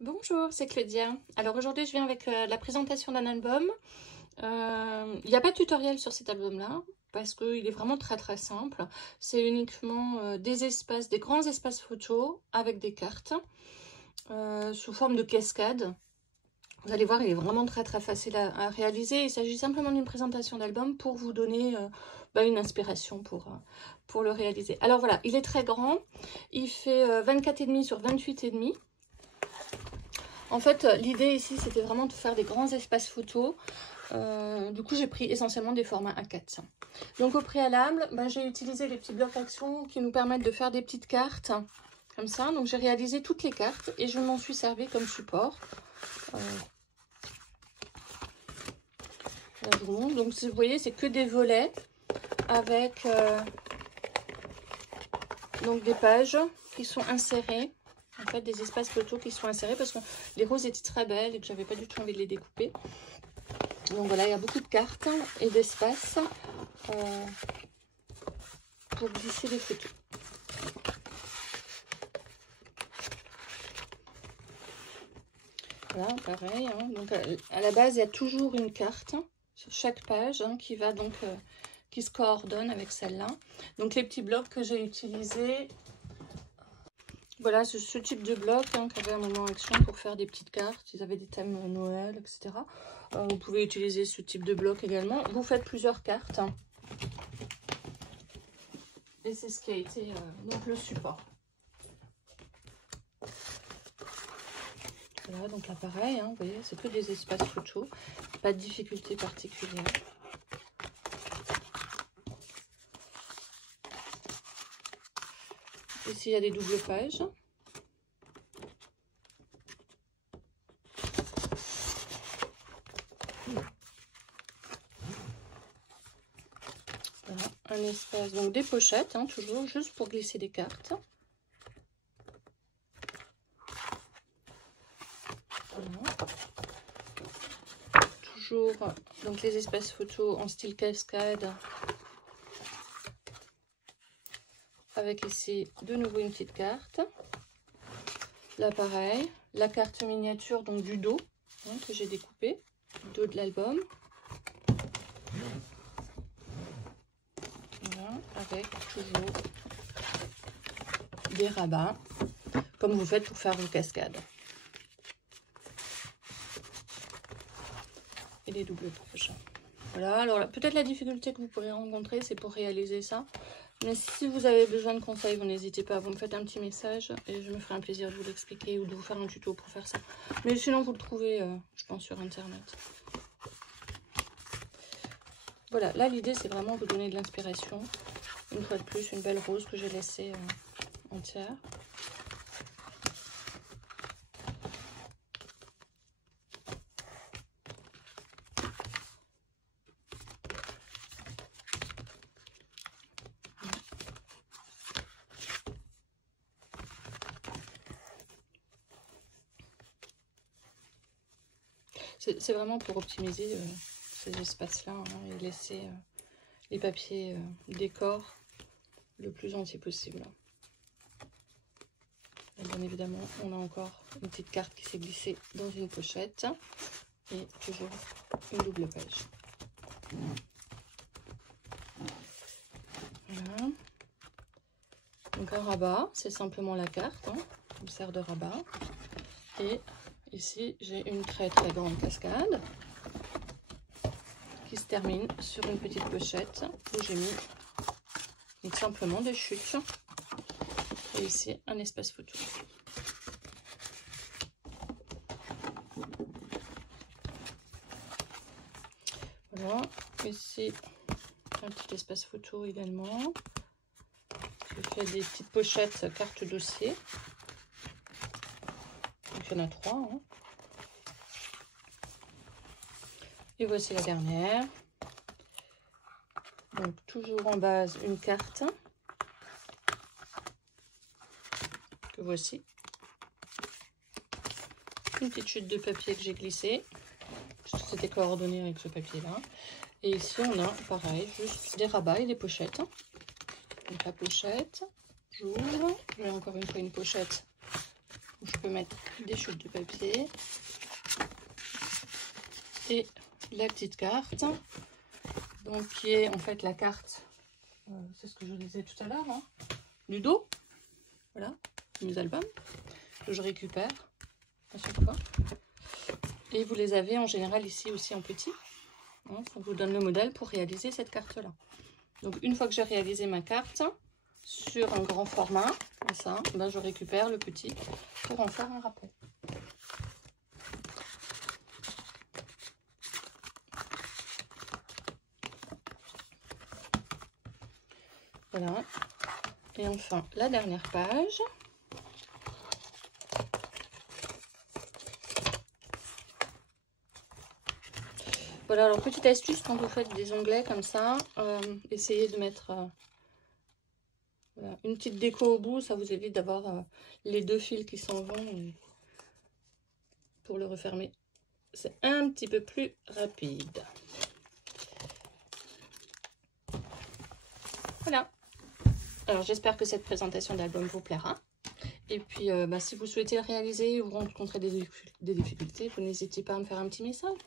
Bonjour, c'est Claudia. Alors aujourd'hui, je viens avec la présentation d'un album. Il n'y a pas de tutoriel sur cet album-là parce qu'il est vraiment très simple. C'est uniquement des espaces, des grands espaces photos avec des cartes sous forme de cascade. Vous allez voir, il est vraiment très facile à réaliser. Il s'agit simplement d'une présentation d'album pour vous donner une inspiration pour le réaliser. Alors voilà, il est très grand. Il fait 24,5 sur 28,5. En fait, l'idée ici, c'était vraiment de faire des grands espaces photos. Du coup, j'ai pris essentiellement des formats A4. Donc, au préalable, j'ai utilisé les petits blocs action qui nous permettent de faire des petites cartes, comme ça. Donc, j'ai réalisé toutes les cartes et je m'en suis servi comme support. Donc, vous voyez, c'est que des volets avec donc des pages qui sont insérées. En fait, des espaces photos qui sont insérés parce que les roses étaient très belles et que j'avais pas du tout envie de les découper. Donc voilà, il y a beaucoup de cartes et d'espace pour glisser les photos. Voilà, pareil. Hein. Donc à la base, il y a toujours une carte sur chaque page qui va donc qui se coordonne avec celle-là. Donc les petits blocs que j'ai utilisés. Voilà, ce type de bloc qu'avait un moment action pour faire des petites cartes. Ils avaient des thèmes Noël, etc. Vous pouvez utiliser ce type de bloc également. Vous faites plusieurs cartes. Et c'est ce qui a été donc le support. Voilà, donc là pareil, vous voyez, c'est que des espaces photos. Pas de difficulté particulière. Ici, il y a des doubles pages. Voilà, un espace, donc des pochettes, toujours, juste pour glisser des cartes. Voilà. Toujours, donc les espaces photos en style cascade. Avec ici de nouveau une petite carte. Là pareil, la carte miniature donc du dos que j'ai découpé, du dos de l'album. Voilà, avec toujours des rabats, comme vous faites pour faire vos cascades. Et les doubles pages. Voilà, alors peut-être la difficulté que vous pourrez rencontrer, c'est pour réaliser ça. Mais si vous avez besoin de conseils, vous n'hésitez pas, vous me faites un petit message et je me ferai un plaisir de vous l'expliquer ou de vous faire un tuto pour faire ça. Mais sinon, vous le trouvez, je pense, sur Internet. Voilà, là, l'idée, c'est vraiment vous donner de l'inspiration. Une fois de plus, une belle rose que j'ai laissée entière. C'est vraiment pour optimiser ces espaces-là et laisser les papiers décor le plus entier possible. Et bien évidemment, on a encore une petite carte qui s'est glissée dans une pochette et toujours une double page. Voilà. Donc un rabat, c'est simplement la carte, qui me sert de rabat. Et ici, j'ai une très grande cascade qui se termine sur une petite pochette où j'ai mis donc simplement des chutes. Et ici, un espace photo. Voilà, ici, un petit espace photo également. Je fais des petites pochettes carte dossier. Donc, il y en a 3. Et voici la dernière. Donc, toujours en base, une carte. Que voici. Une petite chute de papier que j'ai glissée. C'était coordonné avec ce papier-là. Et ici, on a, pareil, juste des rabats et des pochettes. Donc, la pochette, j'ouvre. J'ai encore une fois une pochette où je peux mettre des chutes de papier. Et la petite carte, donc qui est en fait la carte, c'est ce que je vous disais tout à l'heure, hein, du dos. Voilà, mes albums que je récupère à chaque fois. Et vous les avez en général ici aussi en petit. Hein, ça vous donne le modèle pour réaliser cette carte-là. Donc une fois que j'ai réalisé ma carte sur un grand format, comme ça, ben, je récupère le petit pour en faire un rappel. Voilà. Et enfin, la dernière page. Voilà, alors petite astuce, quand vous faites des onglets comme ça, essayez de mettre voilà, une petite déco au bout, ça vous évite d'avoir les deux fils qui s'en vont pour le refermer. C'est un petit peu plus rapide. Voilà. Alors j'espère que cette présentation d'album vous plaira. Et puis si vous souhaitez le réaliser ou rencontrer des difficultés, vous n'hésitez pas à me faire un petit message.